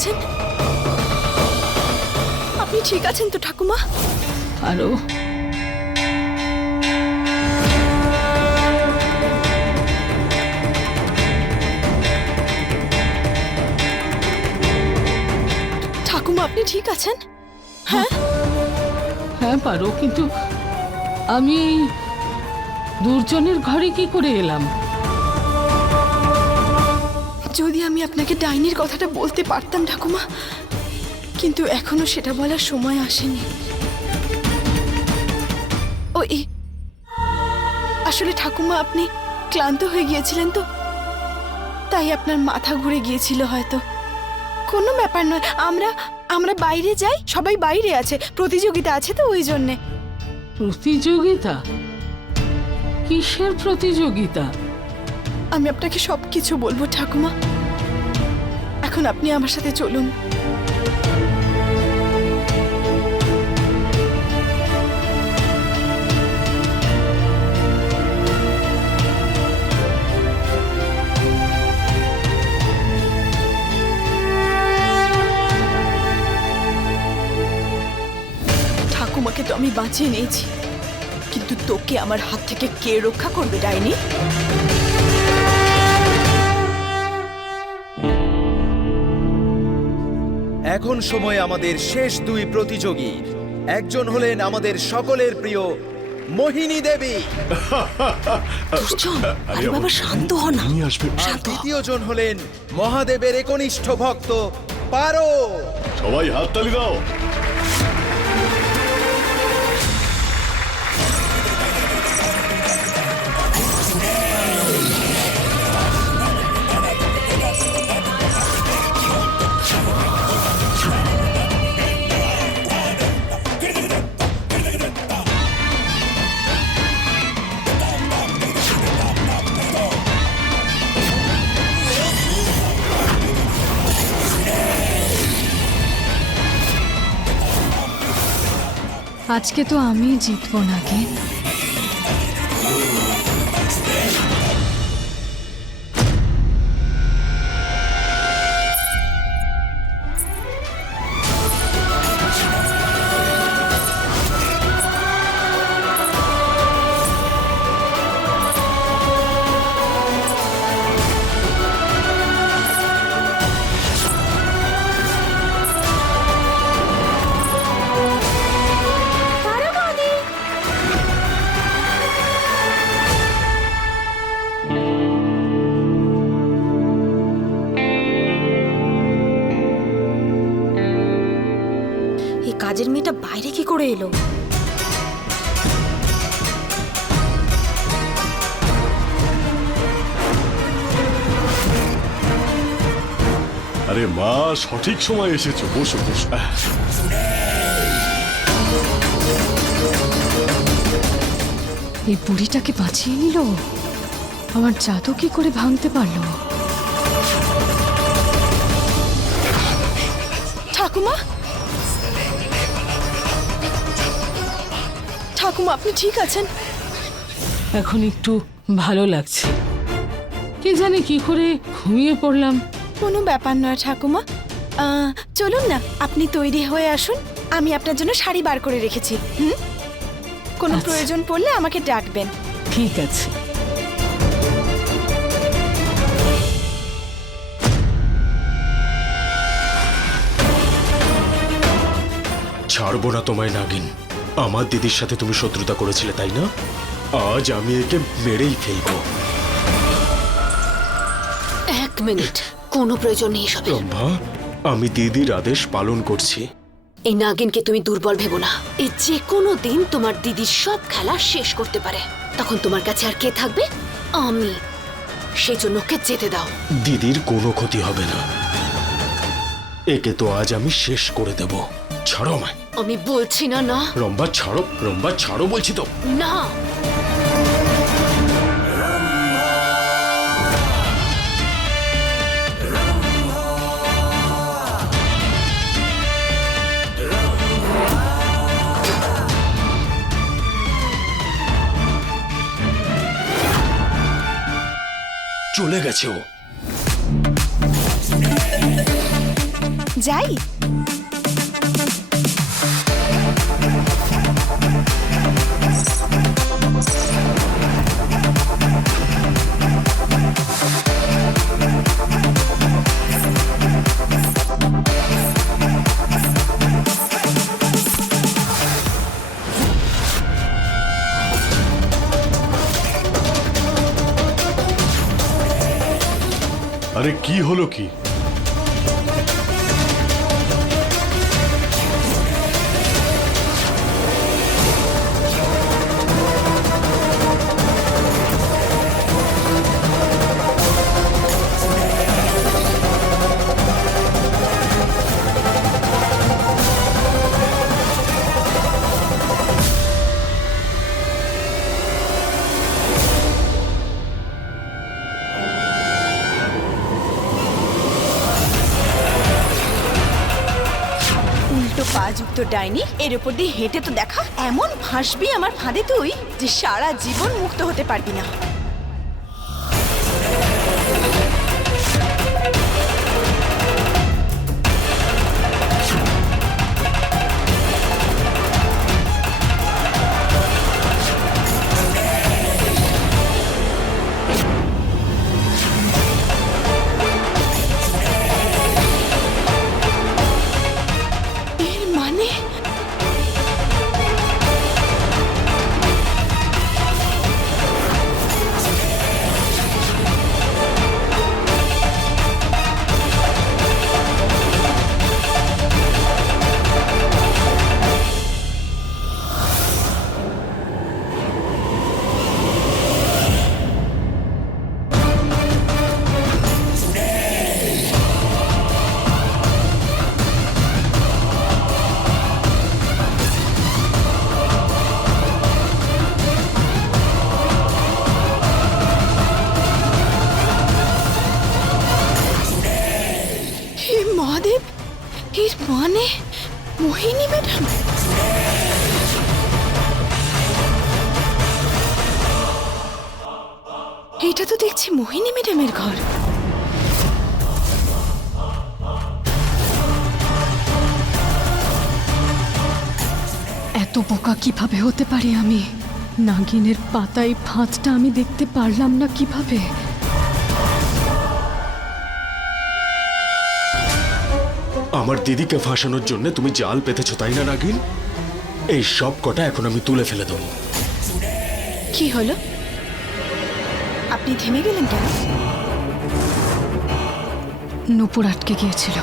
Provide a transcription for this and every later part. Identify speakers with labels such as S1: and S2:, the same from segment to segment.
S1: আছেন? আপনি ঠিক আছেন তো ঠাকুমা?
S2: আরও
S1: ঠাকুমা আপনি ঠিক আছেন? হ্যাঁ?
S2: হ্যাঁ পারো কিন্তু আমি দুর্জনের ঘরে কি করে এলাম?
S1: যদি আমি আপনাকে ডাইনির কথাটা বলতে পারতাম, ঠাকুমা, কিন্তু এখনও সেটা বলার সময় আসেনি। ওই আসলে ঠাকুমা, আপনি ক্লান্ত হয়ে গিয়েছিলেন তো? তাই আপনার মাথা ঘুরে গিয়েছিল হয়তো। কোনো ব্যাপার নয়, আমরা আমরা বাইরে যাই, সবাই বাইরে আছে, প্রতিযোগিতা আছে তো ওই জন্যে।
S2: প্রতিযোগিতা? কিসের প্রতিযোগিতা?
S1: আমি আপনাকে সব কিছু বলব, ঠাকুমা। এখন আপনি আমার সাথে চলুন। ঠাকুমাকে তো আমি বাঁচিয়ে নিয়েছি, কিন্তু তোকে আমার হাত থেকে কে রক্ষা করবে, ডাইনি?
S3: এখন সময় আমাদের শেষ দুই প্রতিযোগী। একজন হলেন আমাদের সকলের প্রিয় মোহিনী দেবী।
S1: আরে বাবা শান্ত হ না।
S3: আর দ্বিতীয় জন হলেন মহাদেবের একনিষ্ঠ ভক্ত পারো।
S4: সবাই হাততালি দাও।
S5: আজকে তো আমি জিতবো নাকি?
S1: এই
S4: আরে মা সঠিক সময় এসেছ বসো বসো।
S5: এই বুড়িটাকে বাঁচিয়ে নিল? আমার জাদু কি করে ভাঙতে পারল?
S1: ঠাকুমা? ঠাকুমা আপনি ঠিক আছেন?
S2: এখন একটু ভালো লাগছে। কে জানে কি করে ঘুমিয়ে পড়লাম।
S1: কোনো ব্যাপার নয় ঠাকুমা। চলুন না আপনি তৈরি হয়ে আসুন। আমি আপনার জন্য শাড়ি বার করে রেখেছি হুম? কোনো
S2: আচ্ছা।
S1: প্রয়োজন পড়লে আমাকে ডাকবেন।
S2: ঠিক আছে।
S6: ছাড়বো না তোমায় নাগিন। আমার দিদির সাথে তুমি শত্রুতা করেছিলে তাই না? আজ আমি একে মেরেই ফেলব।
S7: এক মিনিট। কোনো প্রয়োজন নেই এসবের।
S6: রম্ভা আমি দিদির আদেশ পালন করছি।
S7: এই নাগিনকে তুমি দুর্বল ভেবো না। এই যে কোনো দিন তোমার দিদির সব খেলা শেষ করতে পারে। তখন তোমার কাছে আর কে থাকবে? আমি। সেই জন্য ওকে যেতে দাও।
S6: দিদির কোনো ক্ষতি হবে না। একে তো আজ আমি শেষ করে দেব। ছাড়ো আমায়।
S7: আমি বলছি না না।
S6: রম্বা ছাড়ো রম্বা ছাড়ো বলছি তো।
S7: না।
S6: চলে গেছে ও।
S1: যাই
S4: হলো কি?
S1: যুক্ত ডাইনি, এর উপর দিয়ে হেঁটে তো দেখা। এমন ফাঁসবি আমার ফাঁদে তুই যে সারা জীবন মুক্ত হতে পারবি না। এর মানে? মোহিনী ম্যাডাম? এটা তো দেখছি মোহিনী ম্যাডামের ঘর।
S5: এত বোকা কীভাবে হতে পারি আমি? নাগিনের পাতায় ফাঁদটা আমি দেখতে পারলাম না কীভাবে?
S6: আমার দিদিকে ফাঁসানোর জন্য তুমি জাল পেতেছো, তাই না, নাগিন? এই সব কটা এখন আমি তুলে ফেলে দেবো।
S1: কি হলো? আপনি থেমে গেলেন কেন?
S5: নুপুর আটকে গিয়েছিল।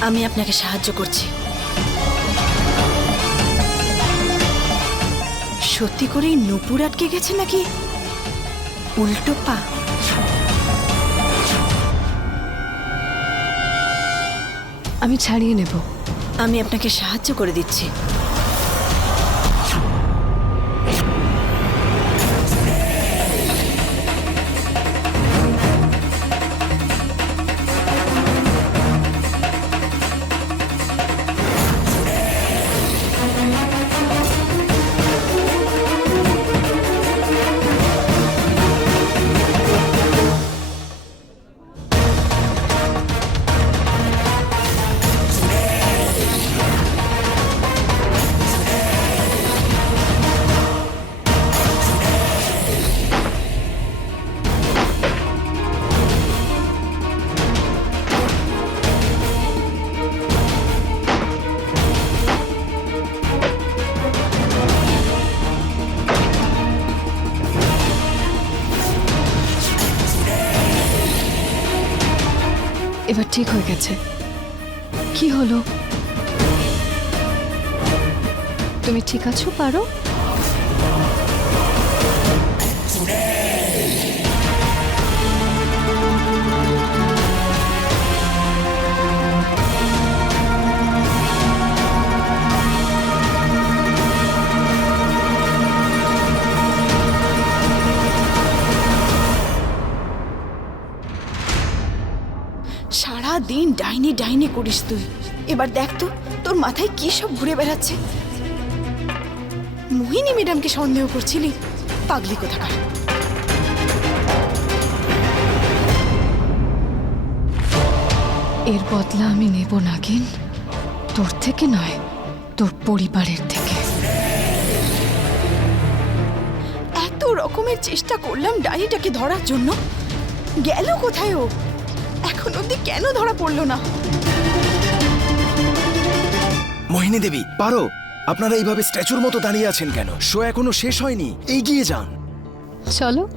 S1: আমি আপনাকে সাহায্য করছি। সত্যি করেই নুপুর আটকে গেছে নাকি? উল্টো পা।
S5: আমি ছাড়িয়ে নেব।
S1: আমি আপনাকে সাহায্য করে দিচ্ছি।
S5: ঠিক হয়ে গেছে। কি হলো? তুমি ঠিক আছো পারো?
S1: দিন ডাইনি ডাইনি করিস তুই। এবার দেখ তো তোর মাথায় কি সব ঘুরে বেড়াচ্ছে। মোহিনী ম্যাডামকে সন্দেহ করছিলি? পাগলি কোথাকার।
S5: এর বদলা আমি নেব নাগিন তোর থেকে নয় তোর পরিবারের থেকে।
S1: এত রকমের চেষ্টা করলাম ডাইনিটাকে ধরার জন্য। গেল কোথায় ও? এখন অব্দি কেন ধরা পড়ল না?
S3: মোহিনী দেবী পারো? আপনারা এইভাবে স্ট্যাচুর মতো দাঁড়িয়ে আছেন কেন? শো এখনও শেষ হয়নি। এগিয়ে যান।
S5: চলো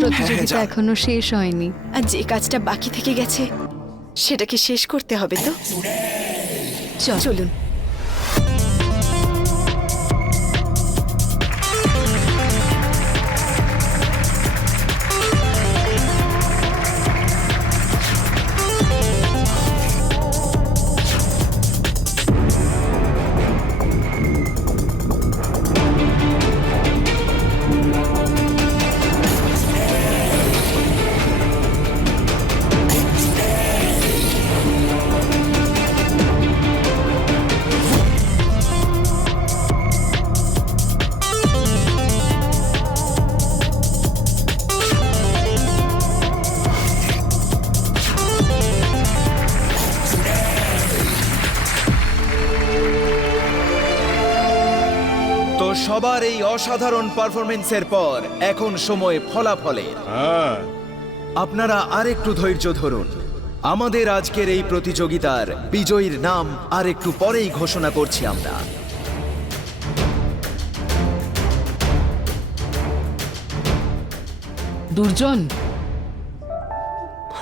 S5: প্রতিযোগিতা
S3: যাও।
S5: এখনও শেষ হয়নি।
S1: আর যে কাজটা বাকি থেকে গেছে সেটাকে শেষ করতে হবে তো?
S5: চল।
S1: চলুন।
S3: অসাধারণ পারফরমেন্সের পর এখন সময় ফলাফলের।
S4: হ্যাঁ।
S3: আপনারা আরেকটু ধৈর্য ধরুন। আমাদের আজকের এই প্রতিযোগিতার বিজয়ীর নাম আর একটু পরেই ঘোষণা করছি আমরা।
S2: দুর্জন।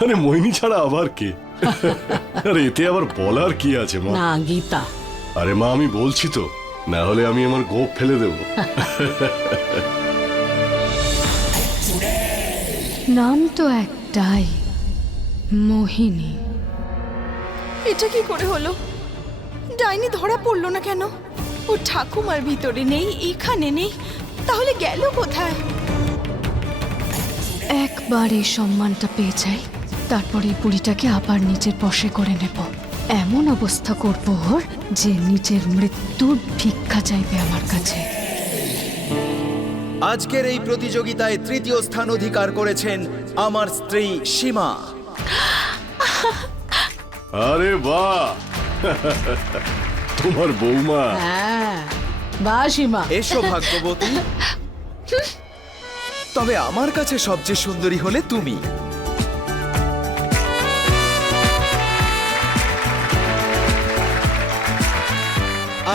S4: আরে মোহিনী ছাড়া আবার কে? আরে এতে আবার বলার কি আছে মা?
S2: না গীতা।
S4: আরে মা আমি বলছি তো। না হলে আমি আমার গোপ ফেলে দেবো।
S5: নাম তো একটাই মোহিনী।
S1: এটা কি করে হলো? ডাইনি ধরা পড়ল না কেন? ও ঠাকুমার ভিতরে নেই এখানে নেই তাহলে গেল কোথায়?
S5: একবার এই সম্মানটা পেয়ে যাই তারপর এই বুড়িটাকে আবার নিজের বশে করে নেব। এমন অবস্থা করব ওর যে নিজের মৃত্যুর ভিক্ষা চাইবে আমার কাছে।
S3: আজকের এই প্রতিযোগিতায় তৃতীয় স্থান অধিকার করেছেন আমার স্ত্রী সীমা।
S4: আরে বাহ! তোমার বৌমা।
S2: হ্যাঁ বা সীমা।
S3: এসো ভাগ্যবতী। তবে আমার কাছে সবচেয়ে সুন্দরী হলে তুমি।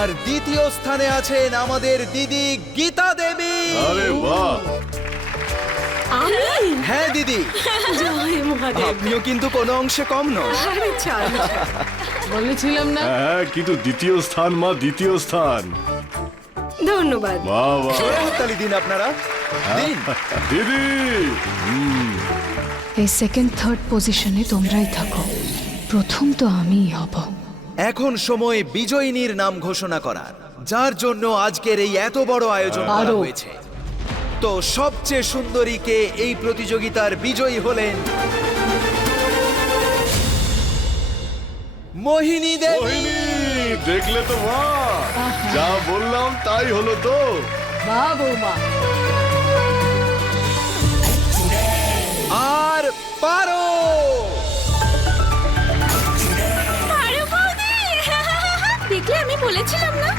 S3: আর দ্বিতীয় স্থানে আছেন আমাদের দিদি গীতা দেবী।
S4: আরে বাহ।
S3: হ্যাঁ দিদি। আপনিও কিন্তু কোনো অংশে কম নন।
S2: বলেছিলাম না?
S4: হ্যাঁ কিন্তু দ্বিতীয় স্থান মা দ্বিতীয় স্থান।
S1: ধন্যবাদ।
S4: বাহ বাহ।
S3: হাততালি দিন আপনারা? দিন।
S4: দিদি।
S5: এই সেকেন্ড থার্ড পজিশনে তোমরাই থাকো। প্রথম তো আমিই হব।
S3: এখন সময় বিজয়িনীর নাম ঘোষণা করার যার জন্য আজকের এই এত বড় আয়োজন করা হয়েছে। তো সবচেয়ে সুন্দরী কে এই প্রতিযোগিতার বিজয়ী হলেন মোহিনী দেবী।
S4: দেখলে তো মা যা বললাম তাই হলো তো।
S3: আর পারো!
S1: দেখলে আমি বলেছিলাম না?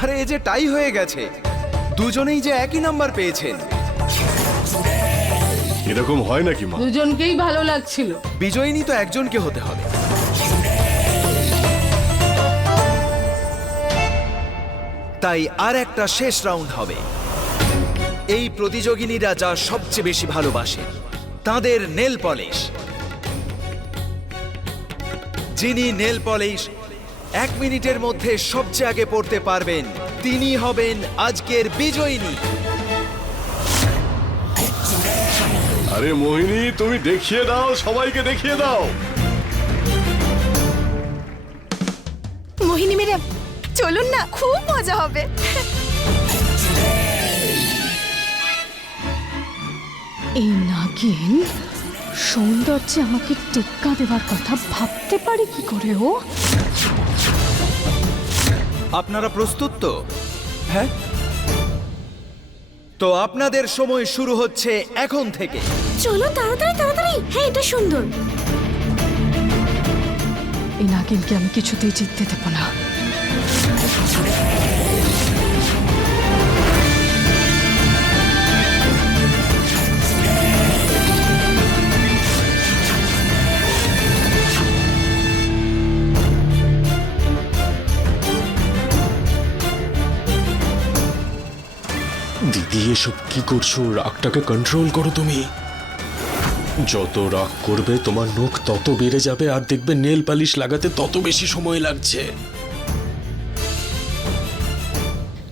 S3: আরে এই যে টাই হয়ে গেছে। দুজনেই যে একই নাম্বার পেয়েছেন।
S4: এরকম হয় নাকি মা?
S2: দুজনকেই ভালো লাগছিল।
S3: বিজয়িনী তো একজনকে হতে হবে। তাই আর একটা শেষ রাউন্ড হবে। এই প্রতিযোগিনীরা যা সবচেয়ে বেশি ভালোবাসে তাদের নেল পলিশ। যিনি নেল পলিশ এক মিনিটের মধ্যে সবচেয়ে আগে পড়তে পারবেন তিনি হবেন আজকের বিজয়িনী।
S4: আরে মোহিনী তুমি দেখিয়ে দাও সবাইকে দেখিয়ে দাও।
S1: মোহিনী ম্যাডাম চলুন না খুব মজা হবে।
S5: এই নাগিন সৌন্দর্যে আমাকে টেক্কা দেওয়ার কথা ভাবতে পারে কি করে ও?
S3: আপনারা প্রস্তুত তো? হ্যাঁ? তো আপনাদের সময় শুরু হচ্ছে এখন থেকে।
S7: চলো তাড়াতাড়ি তাড়াতাড়ি। হ্যাঁ এটা সুন্দর।
S5: এই নাগিনকে আমি কিছুতেই জিততে দেবো না।
S6: দিদি এসব কি করছ? রাগটাকে কন্ট্রোল করো তুমি। যত রাগ করবে তোমার নখ তত বেড়ে যাবে আর দেখবে নেল পালিশ লাগাতে তত বেশি সময় লাগছে।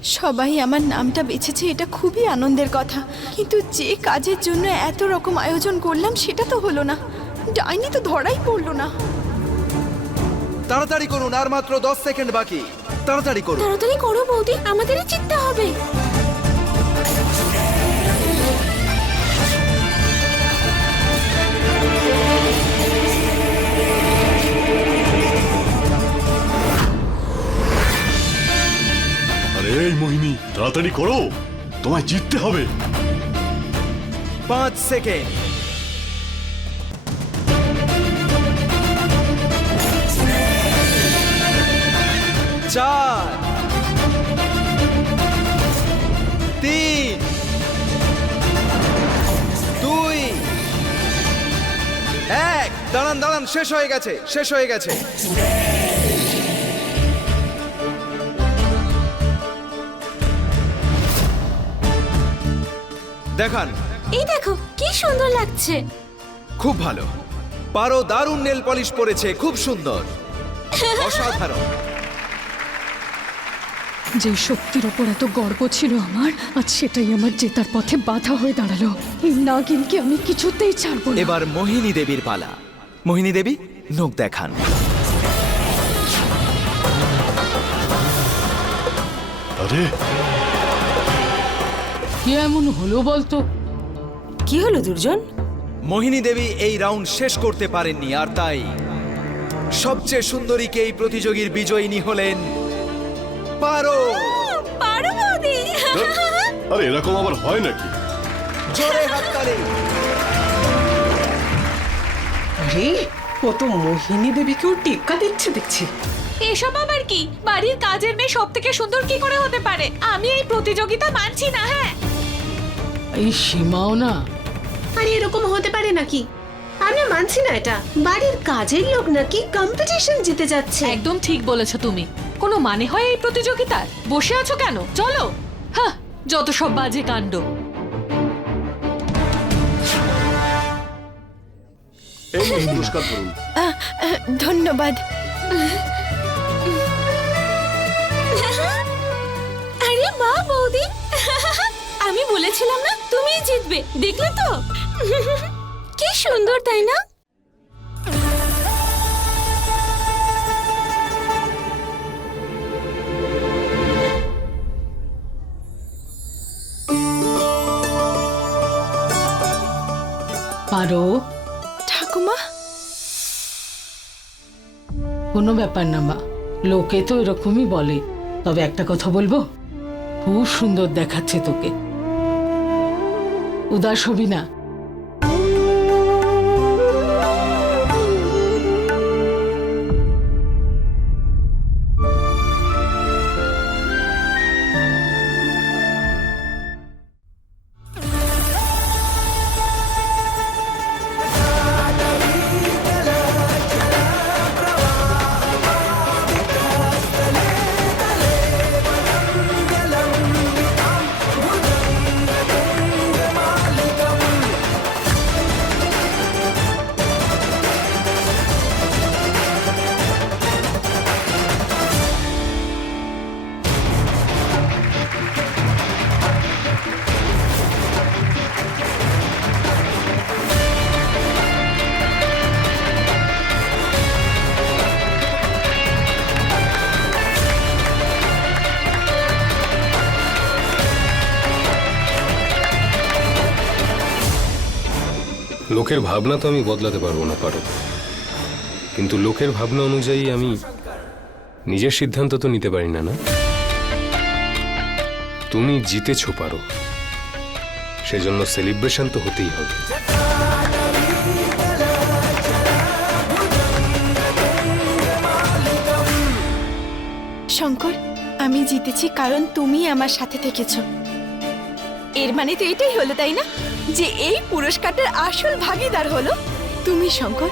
S1: সবাই আমার নামটা বেছেছে এটা খুবই আনন্দের কথা। কিন্তু যে কাজের জন্য এত রকম আয়োজন করলাম সেটা তো হলো না। ডাইনি তো ধরাই পড়ল না।
S3: তাড়াতাড়ি করুন আর মাত্র দশ সেকেন্ড বাকি। তাড়াতাড়ি করুন।
S7: তাড়াতাড়ি করো বৌদি আমাদেরই জিততে হবে।
S4: তাড়াতাড়ি করো। তোমায় জিততে হবে।
S3: পাঁচ সেকেন্ড। চার। তিন। দুই। এক। দাঁড়ান দাঁড়ান, শেষ হয়ে গেছে, শেষ হয়ে গেছে। দেখান।
S7: এই দেখো কি সুন্দর লাগছে।
S3: খুব ভালো। পারো দারুণ নেল পলিশ পরেছে খুব সুন্দর। অসাধারণ।
S5: যে শক্তির ওপর এত গর্ব ছিল আমার আজ সেটাই আমার জেতার পথে বাধা হয়ে দাঁড়াল। এই নাগিনকে আমি কিছুতেই ছাড়বো না।
S3: এবার মোহিনী দেবীর পালা। মোহিনী দেবী নখ দেখান।
S4: আরে
S2: কি এমন হলো বলতো?
S7: কি হলো দুর্জন?
S3: মোহিনী দেবী এই রাউন্ড শেষ করতে পারেননি আর তাই সবচেয়ে সুন্দরীকে এই প্রতিযোগীর বিজয়িনী হলেন পারো।
S7: পারো বৌদি
S4: আরে এরকম আবার হয় নাকি?
S3: জোরে হাততালি।
S8: আরে ও তো মোহিনী দেবীকেও টেক্কা দিচ্ছে দেখছি।
S9: এসব আবার কি? বাড়ির কাজের মেয়ে সব থেকে সুন্দর কি করে হতে পারে? আমি এই প্রতিযোগিতা মানছি না হ্যাঁ?
S2: এই সীমাও না।
S10: আরে এরকম হতে পারে নাকি? আমি মানছি না এটা। বাড়ির কাজের লোক নাকি কম্পিটিশন জিতে যাচ্ছে।
S9: একদম ঠিক বলেছ তুমি। কোনো মানে হয় এই প্রতিযোগিতার? বসে আছো কেন? চলো। হ্যাঁ যত সব বাজে কাণ্ড।
S4: এই পুরস্কার করুন।
S1: আহ, আহ, ধন্যবাদ।
S7: আরে বাহ বৌদি। আমি বলেছিলাম না তুমিই জিতবে দেখলে তো? কি সুন্দর তাই না?
S2: পারো?
S1: ঠাকুমা?
S2: কোনো ব্যাপার না মা। লোকে তো এরকমই বলে। তবে একটা কথা বলব? খুব সুন্দর দেখাচ্ছে তোকে। উদাস হবি না।
S11: লোকের ভাবনা তো আমি বদলাতে পারব না পারো কিন্তু লোকের ভাবনা অনুযায়ী আমি নিজের সিদ্ধান্ত তো নিতে পারি না না? তুমি জিতেছো, পারো। সেজন্য সেলিব্রেশন তো হতেই হবে।
S1: শঙ্কর, আমি জিতেছি কারণ তুমি আমার সাথে থেকেছ। এর মানে তো এটাই হলো, তাই না? যে এই পুরস্কারটার আসল ভাগিদার হলো তুমি শঙ্কর।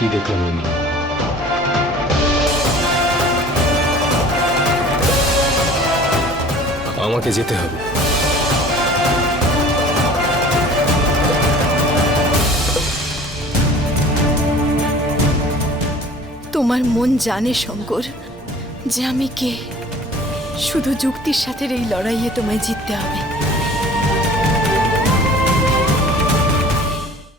S11: কি দেখলাম আমি আমাকে যেতে হবে।
S1: তোমার মন জানে, শঙ্কর, যে আমি কে। শুধু যুক্তির সাথে এই লড়াইয়ে তোমায় জিততে হবে।